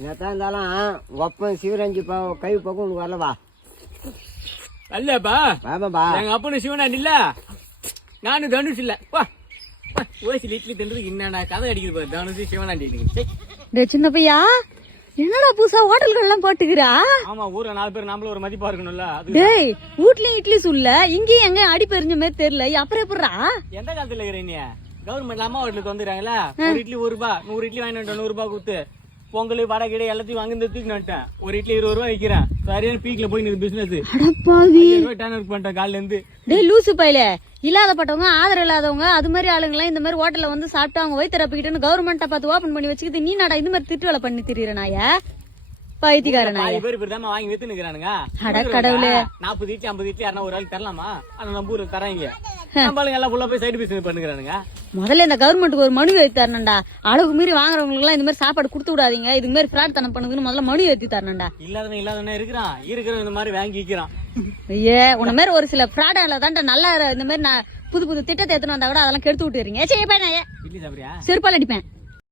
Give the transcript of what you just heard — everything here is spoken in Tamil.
என்னத்தான் இருந்தாலும் ஒப்பன் சிவரஞ்சி கை பக்கம் உனக்கு வரலவா அல்லப்பா ஆமாப்பா எங்க அப்பனு சிவனாண்டி இல்ல நானும் தனுஷ் இல்ல ஓசில இட்லி தின்றதுக்கு என்னடா கதை அடிக்குது பாரு தனுஷ் சிவனாண்டி. சின்ன பையா என்னடா புதுசா ஹோட்டல்கள் எல்லாம் போட்டுக்கிறா? ஆமா ஊர்ல 4 பேர் நம்மள ஒரு மதிப்பா இருக்கணும்ல. டேய் வீட்லயும் இட்லி சுல்ல இங்கேயும் எங்க அடி பெரிஞ்ச மாதிரி தெரியல. அப்புறம் எப்படிடா எந்த காலத்துல இருக்கிற நீ? கவர்மெண்ட் அம்மா வீட்டுக்கு வந்துடுறாங்களா, ஒரு இட்லி 1 ரூபாய், 100 இட்லி வாங்கிட்டு 100 ரூபாய் கொடுத்து பொங்கல் வடை கிடை எல்லாத்தையும் வாங்கி தூக்கிட்டு வந்துட்டேன். ஒரு இட்லி 20 ரூபாய் விற்கிறேன். சரியான பீக்ல போய் நிற்கு பிசினஸ். டர்ன் அவுட் பண்ணிட்டேன் காலைல இருந்து. டேய் லூசு பையில, இல்லாதப்பட்டவங்க ஆதரவு இல்லாதவங்க அது மாதிரி ஆளுங்களாம் இந்த மாதிரி ஹோட்டல்ல வந்து சாப்பிட்டு அவங்க வயிற்று ரப்பிக்கிட்டு கவர்மெண்ட்டை பார்த்து ஓபன் பண்ணி வச்சுக்கிட்டு நீ நாடா இந்த மாதிரி திட்டு வேலை பண்ணி திரியிற நாய பைத்தியக்கார நாய. பேர் இப்படிதான் வாங்கி வித்து நிக்கிறானுங்க. அட கடவுளே, 40 இட்லி 50 இட்லி யாரா ஒரு ஆள் தரலாமா? ஆனா நம்ம ஊர்ல தராங்க. நம்மளுங்க எல்லாம் ஃபுல்லா போய் சைடு பிசினஸ் பண்ணுகிறானுங்க. முதல்ல இந்த கவர்மெண்ட்டுக்கு ஒரு மனு எழுதி தரணும்டா. அளவுக்கு மீறி வாங்குறவங்களுக்கு எல்லாம் இந்த மாதிரி சாப்பாடு கொடுத்து விடாதீங்க, இது மாதிரி ஃப்ராட் தனம் பண்ணுதுன்னு முதல்ல மனு எழுதி தரணும்டா. இல்லாதவன் இருக்கிறான், இருக்கிறவன் இந்த மாதிரி வாங்கி விற்கிறான். ஐயே உன்ன மாதிரி ஒரு சில ஃப்ராடால தான்டா நல்லா இந்த மாதிரி புது புது திட்டத்தை எடுத்துன்னு வந்தா கூட அதெல்லாம் கெடுத்து விட்டுறீங்க. சரி நாய இட்லி சாப்பிடுறியா? செருப்பால் அடிப்பேன்.